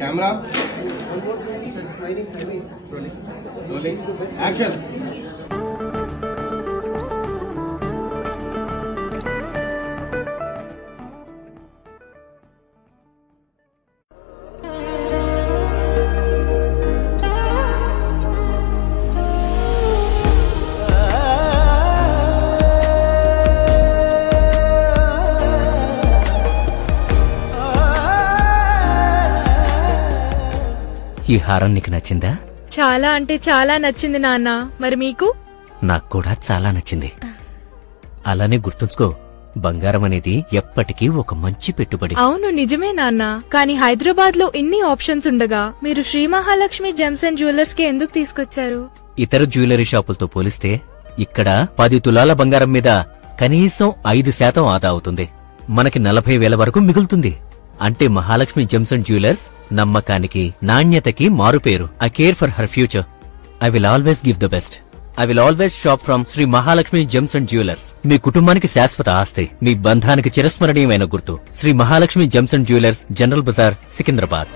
Camera action. ఈ హారం నీకు నచ్చిందా? చాలా అంటే చాలా నచ్చింది నాన్న. మరి మీకు? నాకు కూడా చాలా నచ్చింది. అలానే గుర్తుంచుకో, బంగారం అనేది ఎప్పటికీ ఒక మంచి పెట్టుబడి. అవును నిజమే నాన్న. కానీ హైదరాబాద్ లో ఇన్ని ఆప్షన్స్ ఉండగా మీరు Shri Mahalakshmi gems and jewellers కి ఎందుకు తీసుకొచ్చారు? ఇతర జ్యువెలరీ షాపులతో పోలిస్తే ఇక్కడ 10 తులాల బంగారం మీద కనీసం 5% ఆదా అవుతుంది. మనకి 40,000 వరకు మిగులుతుంది. అంటే మహాలక్ష్మి జెమ్స్ అండ్ జ్యువెలర్స్ నమ్మకానికి, నాణ్యతకి మారుపేరు. I care for her future. I will always give the best. I will always shop from Shri Mahalakshmi gems and jewellers. మీ కుటుంబానికి శాశ్వత ఆస్తి, మీ బంధానికి చిరస్మరణీయమైన గుర్తు. Shri Mahalakshmi gems and jewellers, general Bazaar, Secunderabad.